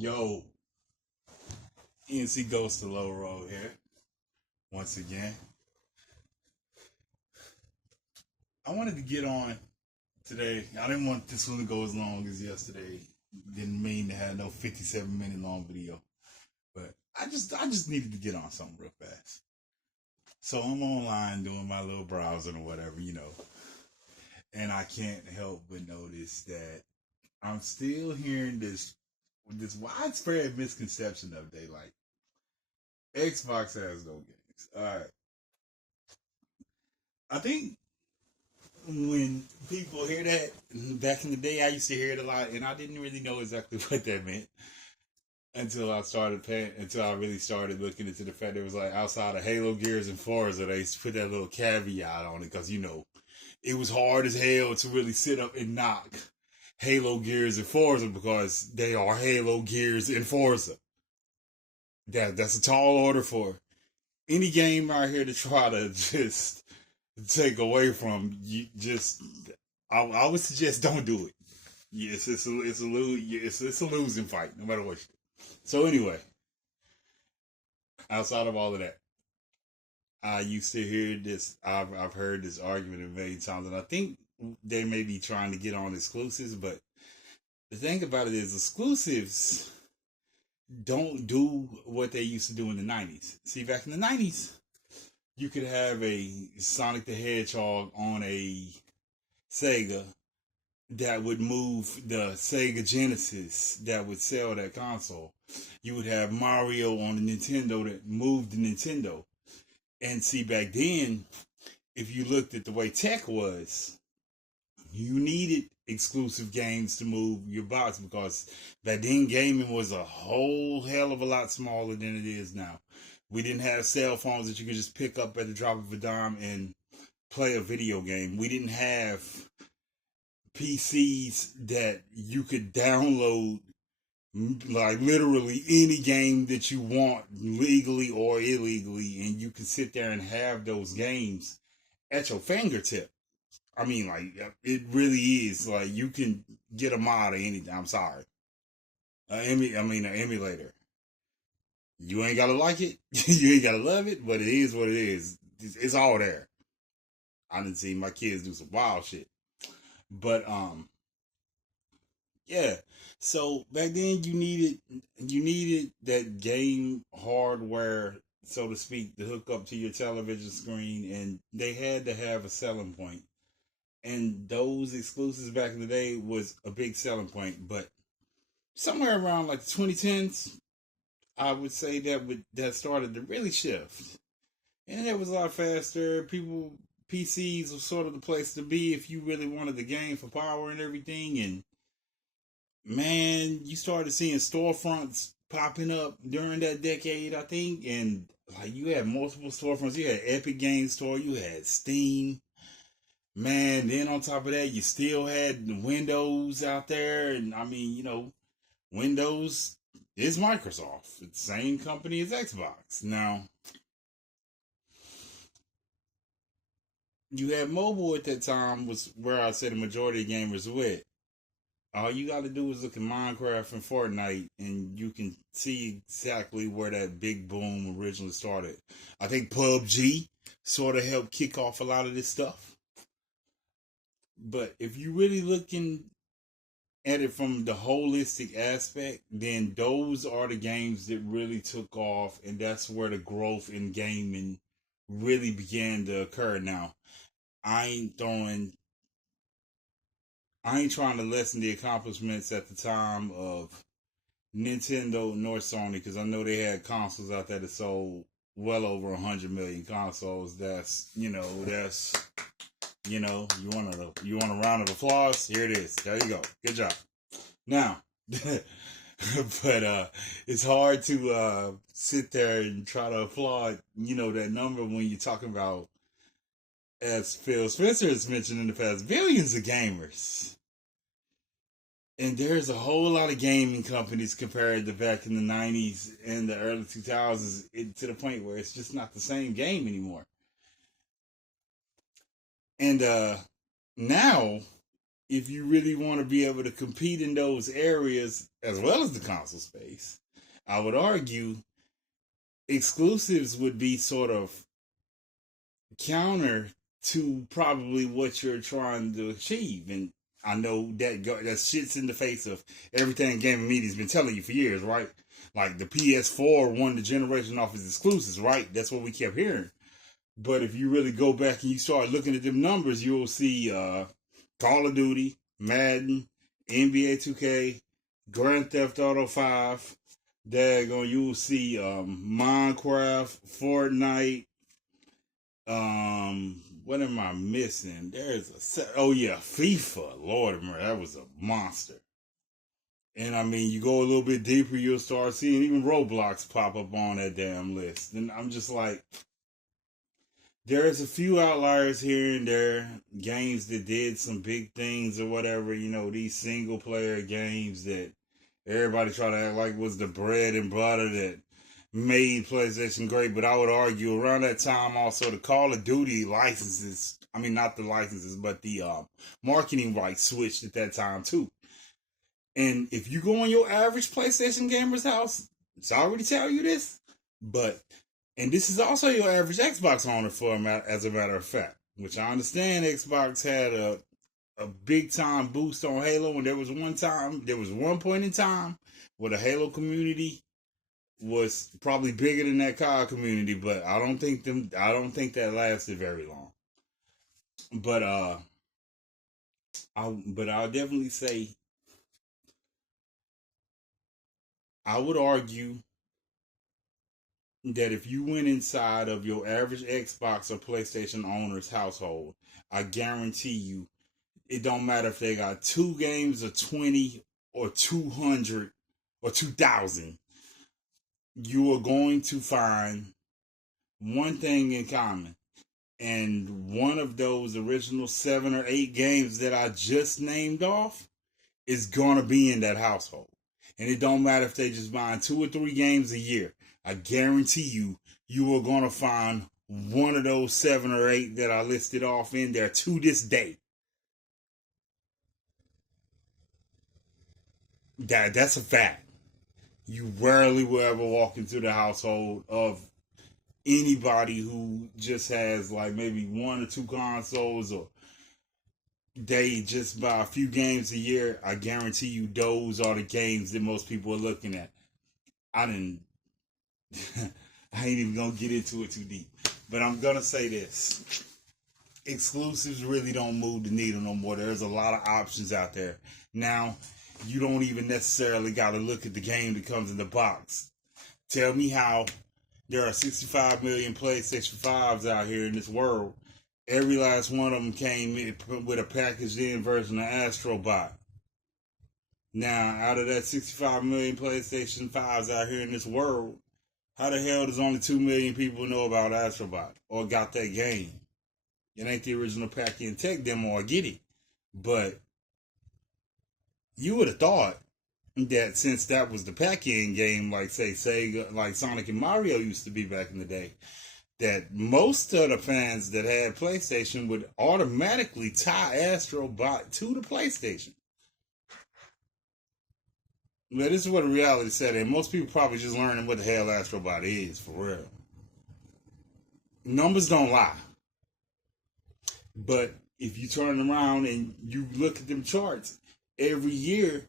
Yo, ENC goes to Low Road here once again. I wanted to get on today. I didn't want this one to go as long as yesterday. Didn't mean to have no 57-minute long video, but I just needed to get on something real fast. So I'm online doing my little browsing or whatever, and I can't help but notice that I'm still hearing this widespread misconception of they like Xbox has no games. All right, I think when people hear that, back in the day, I used to hear it a lot, and I didn't really know exactly what that meant until I really started looking into the fact that it was like outside of Halo, Gears, and Forza, they used to put that little caveat on it because it was hard as hell to really sit up and knock Halo, Gears, and Forza because they are Halo, Gears, and Forza. That's a tall order for any game out here to try to just take away from you. I would suggest don't do it. Yes, it's a losing fight no matter what. So anyway, outside of all of that, I used to hear this. I've heard this argument many times, and I think they may be trying to get on exclusives. But the thing about it is, exclusives don't do what they used to do in the '90s. See, back in the '90s, you could have a Sonic the Hedgehog on a Sega that would move the Sega Genesis that would sell that console. You would have Mario on the Nintendo that moved the Nintendo. And see, back then, if you looked at the way tech was, you needed exclusive games to move your box because back then gaming was a whole hell of a lot smaller than it is now. We didn't have cell phones that you could just pick up at the drop of a dime and play a video game. We didn't have PCs that you could download like literally any game that you want legally or illegally, and you can sit there and have those games at your fingertip. I mean, like it really is like you can get a mod or anything. I'm sorry, an emulator. You ain't gotta like it, you ain't gotta love it, but it is what it is. It's all there. I didn't see my kids do some wild shit, but yeah. So back then you needed that game hardware, so to speak, to hook up to your television screen, and they had to have a selling point. And those exclusives back in the day was a big selling point. But somewhere around like the 2010s, I would say that started to really shift, and it was a lot faster. PCs was sort of the place to be if you really wanted the game for power and everything, and man, you started seeing storefronts popping up during that decade, I think, and like you had multiple storefronts. You had Epic Games Store, you had Steam, man. Then on top of that, you still had Windows out there, and I mean, Windows is Microsoft. It's the same company as Xbox. Now, you had mobile at that time, was where I said the majority of gamers went. All you got to do is look at Minecraft and Fortnite, and you can see exactly where that big boom originally started. I think PUBG sort of helped kick off a lot of this stuff. But if you really looking at it from the holistic aspect, then those are the games that really took off, and that's where the growth in gaming really began to occur. Now, I ain't throwing I ain't trying to lessen the accomplishments at the time of Nintendo nor Sony, because I know they had consoles out there that sold well over 100 million consoles. You want a round of applause? Here it is. There you go. Good job. Now, but it's hard to sit there and try to applaud that number when you're talking about, as Phil Spencer has mentioned in the past, billions of gamers. And there's a whole lot of gaming companies compared to back in the 90s and the early 2000s, to the point where it's just not the same game anymore. And now if you really want to be able to compete in those areas as well as the console space, I would argue exclusives would be sort of counter to probably what you're trying to achieve. And I know that shits in the face of everything gaming media's been telling you for years, right? Like the PS4 won the generation off its exclusives, right? That's what we kept hearing. But if you really go back and you start looking at them numbers, you'll see Call of Duty, Madden, NBA 2K, Grand Theft Auto 5. Daggone, you'll see Minecraft, Fortnite. What am I missing? There's a oh yeah, FIFA. Lord of mercy, that was a monster. And I mean, you go a little bit deeper, you'll start seeing even Roblox pop up on that damn list. And I'm just like, there's a few outliers here and there, games that did some big things or whatever, these single player games that everybody try to act like was the bread and butter that made PlayStation great. But I would argue around that time also the Call of Duty licenses, I mean not the licenses, but the marketing rights switched at that time too. And if you go on your average PlayStation gamer's house, it's already tell you this, but and this is also your average Xbox owner as a matter of fact, which I understand Xbox had a big time boost on Halo, and there was one point in time where the Halo community was probably bigger than that COD community, but I don't think that lasted very long. But I'll definitely say I would argue that if you went inside of your average Xbox or PlayStation owner's household, I guarantee you, it don't matter if they got 2 games or 20 or 200 or 2,000, you are going to find one thing in common. And one of those original 7 or 8 games that I just named off is going to be in that household. And it don't matter if they just buying 2 or 3 games a year. I guarantee you, you are going to find one of those 7 or 8 that I listed off in there to this day. That's a fact. You rarely will ever walk into the household of anybody who just has like maybe 1 or 2 consoles, or they just buy a few games a year. I guarantee you those are the games that most people are looking at. I didn't I ain't even gonna get into it too deep. But I'm gonna say this. Exclusives really don't move the needle no more. There's a lot of options out there. Now, you don't even necessarily gotta look at the game that comes in the box. Tell me how there are 65 million PlayStation 5s out here in this world. Every last one of them came in with a packaged in version of Astro Bot. Now, out of that 65 million PlayStation 5s out here in this world, how the hell does only 2 million people know about Astro Bot or got that game? It ain't the original pack-in tech demo, I get it. But you would have thought that since that was the pack-in game, like say Sega, like Sonic and Mario used to be back in the day, that most of the fans that had PlayStation would automatically tie Astro Bot to the PlayStation. But this is what the reality said, and most people probably just learning what the hell Astro Bot is for real. Numbers don't lie. But if you turn around and you look at them charts, every year,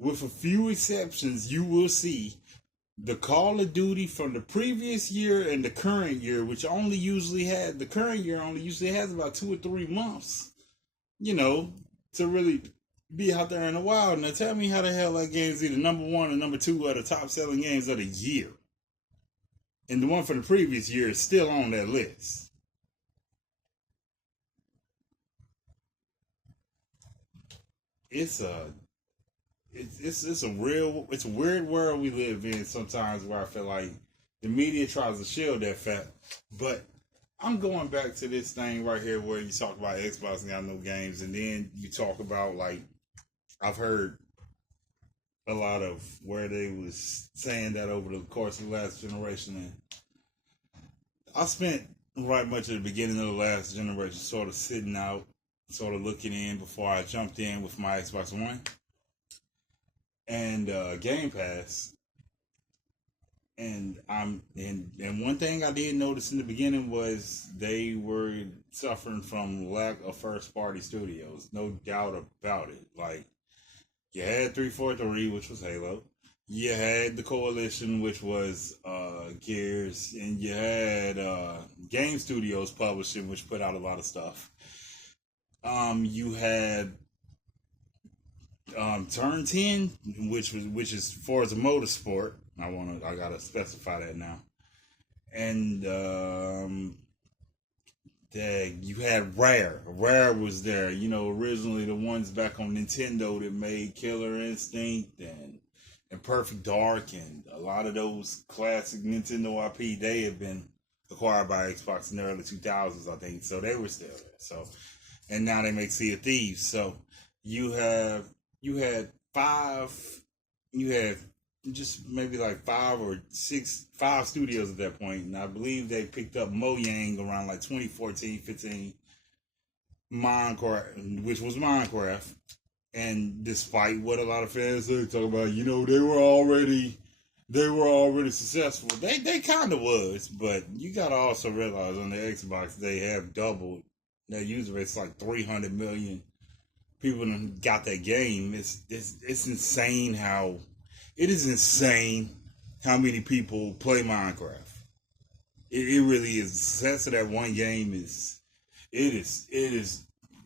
with a few exceptions, you will see the Call of Duty from the previous year and the current year, which the current year only usually has about 2 or 3 months, to really be out there in the wild. Now tell me how the hell that game's either number 1 or number 2 of the top selling games of the year. And the one from the previous year is still on that list. It's a it's a weird world we live in sometimes, where I feel like the media tries to shield that fact. But I'm going back to this thing right here where you talk about Xbox and got no games, and then you talk about, like, I've heard a lot of where they was saying that over the course of the last generation, and I spent right much of the beginning of the last generation sort of sitting out sort of looking in before I jumped in with my Xbox One and Game Pass. And one thing I did notice in the beginning was they were suffering from lack of first party studios, no doubt about it. Like you had 343, which was Halo. You had the Coalition, which was Gears, and you had Game Studios Publishing, which put out a lot of stuff. You had Turn 10, which is Forza Motorsport. I gotta specify that now. And you had Rare. Rare was there. You know, originally the ones back on Nintendo that made Killer Instinct and Perfect Dark and a lot of those classic Nintendo IP. They had been acquired by Xbox in the early 2000s, I think. So they were still there. So, and now they make Sea of Thieves. So you had five. You had just maybe like five studios at that point, and I believe they picked up Mojang around like 2014, 15, Minecraft, which was Minecraft, and despite what a lot of fans say, talk about, you know, they were already successful. They kind of was, but you gotta also realize on the Xbox they have doubled their user base, like 300 million people got that game. It's insane how. It is insane how many people play Minecraft. It really is. The success of that one game is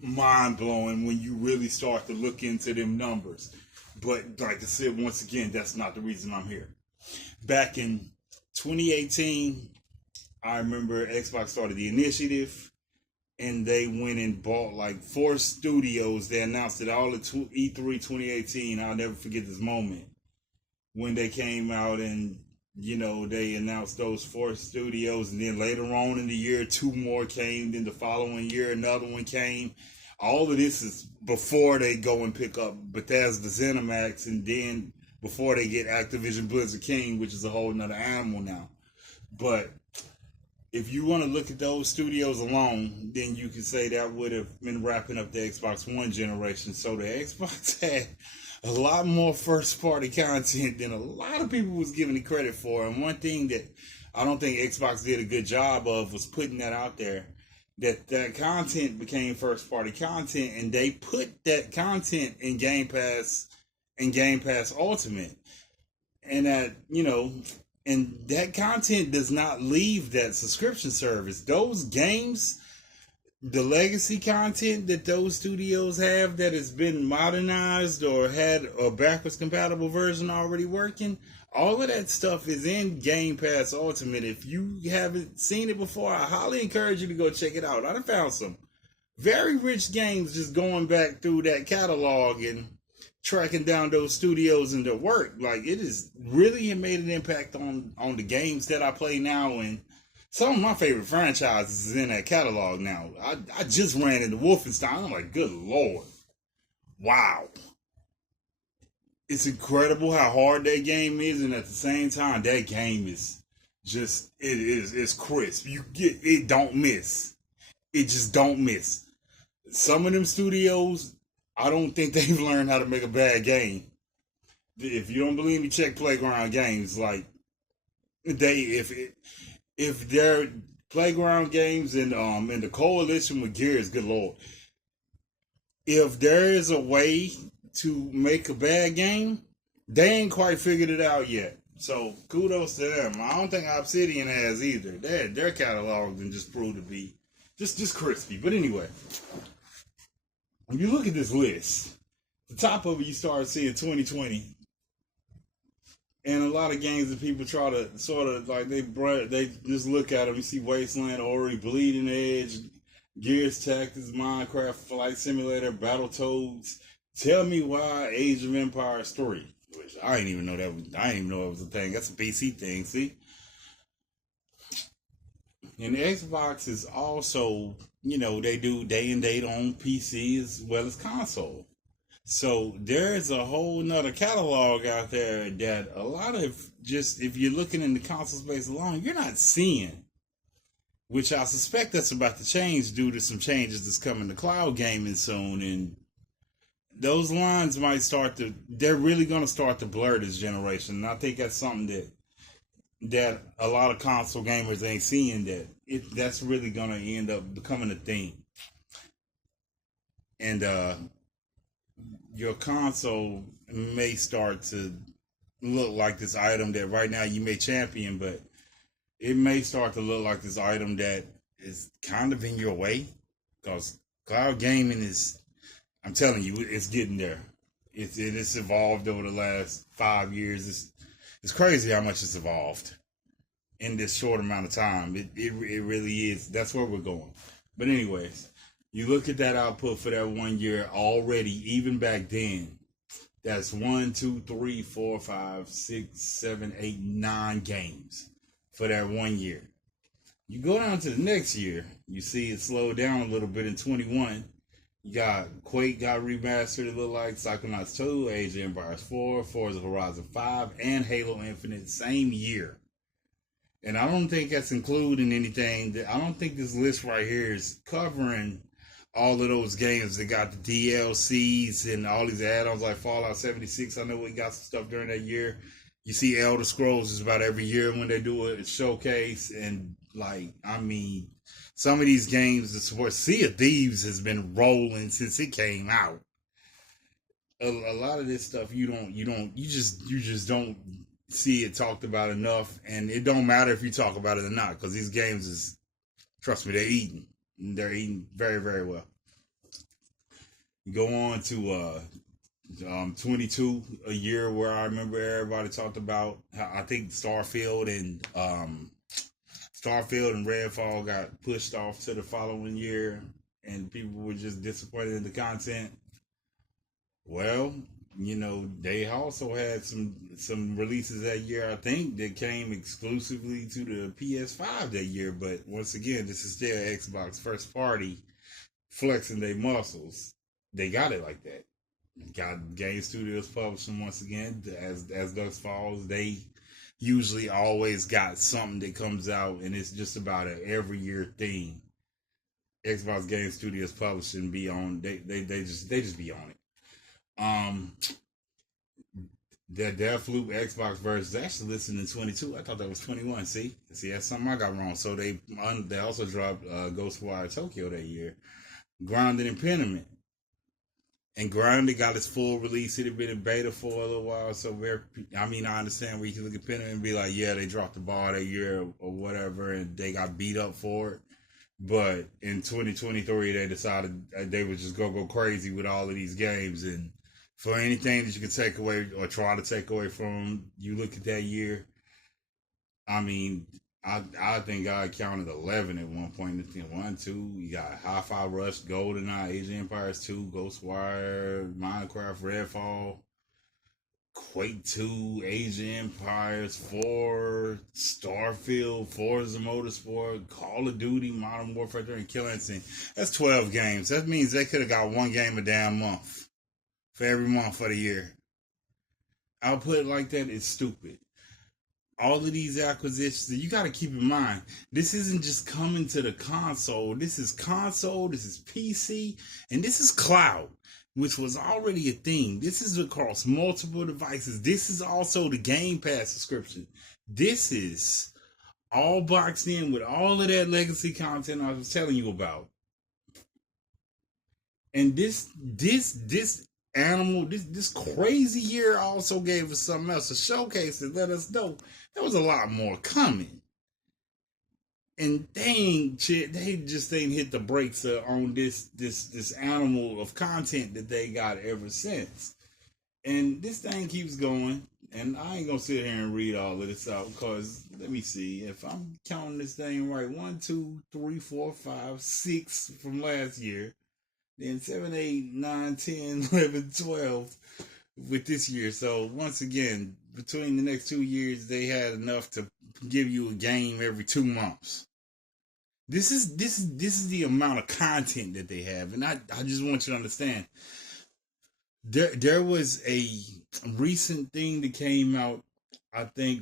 mind blowing when you really start to look into them numbers. But like I said, once again, that's not the reason I'm here. Back in 2018, I remember Xbox started the initiative, and they went and bought like 4 studios. They announced it all at E3 2018. I'll never forget this moment when they came out and, you know, they announced those 4 studios, and then later on in the year 2 more came. Then the following year another one came. All of this is before they go and pick up Bethesda ZeniMax, and then before they get Activision Blizzard King, which is a whole nother animal now. But if you want to look at those studios alone, then you can say that would have been wrapping up the Xbox One generation. So the Xbox had a lot more first party content than a lot of people was giving it credit for. And one thing that I don't think Xbox did a good job of was putting that out there, that content became first party content, and they put that content in Game Pass and Game Pass Ultimate. And that, you know, and that content does not leave that subscription service. Those games, the legacy content that those studios have that has been modernized or had a backwards compatible version already working, all of that stuff is in Game Pass Ultimate. If you haven't seen it before, I highly encourage you to go check it out. I found some very rich games just going back through that catalog and tracking down those studios and their work. Like, it is really made an impact on the games that I play now, and some of my favorite franchises is in that catalog now. I just ran into Wolfenstein. I'm like, good Lord. Wow. It's incredible how hard that game is, and at the same time, that game is just, it's crisp. You get, it don't miss. It just don't miss. Some of them studios, I don't think they've learned how to make a bad game. If you don't believe me, check Playground Games. Like, if their Playground Games and the Coalition with Gears, good Lord, if there is a way to make a bad game, they ain't quite figured it out yet. So kudos to them. I don't think Obsidian has either. Their catalog then just proved to be just crispy. But anyway, if you look at this list, the top of it, you start seeing 2020. And a lot of games that people try to sort of like, they just look at them. You see Wasteland, Ori, Bleeding Edge, Gears Tactics, Minecraft Flight Simulator, Battletoads. Tell me why Age of Empires 3, which I didn't even know it was a thing. That's a PC thing, see? And Xbox is also, you know, they do day and date on PC as well as console. So there's a whole nother catalog out there that a lot of, just if you're looking in the console space alone, you're not seeing. which I suspect that's about to change due to some changes that's coming to cloud gaming soon. And those lines might start to, they're really going to start to blur this generation. And I think that's something that a lot of console gamers ain't seeing, that that's really going to end up becoming a thing. And your console may start to look like this item that right now you may champion, but it may start to look like this item that is kind of in your way, because cloud gaming is, I'm telling you, it's getting there. It's evolved over the last 5 years. It's crazy how much it's evolved in this short amount of time. It really is. That's where we're going. But anyways, you look at that output for that 1 year already, even back then. That's 1, 2, 3, 4, 5, 6, 7, 8, 9 games for that 1 year. You go down to the next year, you see it slowed down a little bit in 21. You got Quake got remastered, it looked like, Psychonauts 2, Age of Empires 4, Forza Horizon 5, and Halo Infinite same year. And I don't think that's including anything. I don't think this list right here is covering all of those games that got the DLCs and all these add-ons like Fallout 76. I know we got some stuff during that year. You see Elder Scrolls is about every year when they do a showcase. And like, I mean, some of these games, the support, Sea of Thieves has been rolling since it came out. A lot of this stuff you just don't see it talked about enough, and it don't matter if you talk about it or not, because these games is, trust me, they're eating. They're eating very, very well. You go on to 22, a year where I remember everybody talked about how I think Starfield and Redfall got pushed off to the following year, and people were just disappointed in the content. Well, you know, they also had some releases that year, I think, that came exclusively to the PS5 that year. But once again, this is still Xbox first party flexing their muscles. They got it like that. Got Game Studios publishing once again. As Dusk Falls, they usually always got something that comes out, and it's just about an every year thing. Xbox Game Studios publishing be on. They just be on it. That Deathloop Xbox version is actually listed in 22. I thought that was 21. See, that's something I got wrong. So they also dropped Ghostwire Tokyo that year. Grounded and Pentiment. And Grounded got its full release. It had been in beta for a little while. So I understand where you can look at Pentiment and be like, yeah, they dropped the ball that year or whatever, and they got beat up for it. But in 2023, they decided they would just go crazy with all of these games. And for anything that you can take away or try to take away from, you look at that year. I mean, I think I counted 11 at one point. 1, 2, you got Hi-Fi Rush, GoldenEye, Age of Empires 2, Ghostwire, Minecraft, Redfall, Quake 2, Age of Empires 4, Starfield, Forza Motorsport, Call of Duty, Modern Warfare 3, and Killer Instinct. That's 12 games. That means they could have got one game a damn month for every month for the year. I'll put it like that. It's stupid. All of these acquisitions, you got to keep in mind, this isn't just coming to the console. This is console, this is PC, and this is cloud, which was already a thing. This is across multiple devices. This is also the Game Pass subscription. This is all boxed in with all of that legacy content I was telling you about. And this crazy year also gave us something else, to showcase and let us know there was a lot more coming. And they just ain't hit the brakes on this animal of content that they got ever since. And this thing keeps going. And I ain't gonna sit here and read all of this out, because let me see if I'm counting this thing right. 1, 2, 3, 4, 5, 6 from last year. Then 7, 8, 9, 10, 11, 12 with this year. So once again, between the next 2 years, they had enough to give you a game every 2 months. This is the amount of content that they have, and I just want you to understand. There was a recent thing that came out, I think,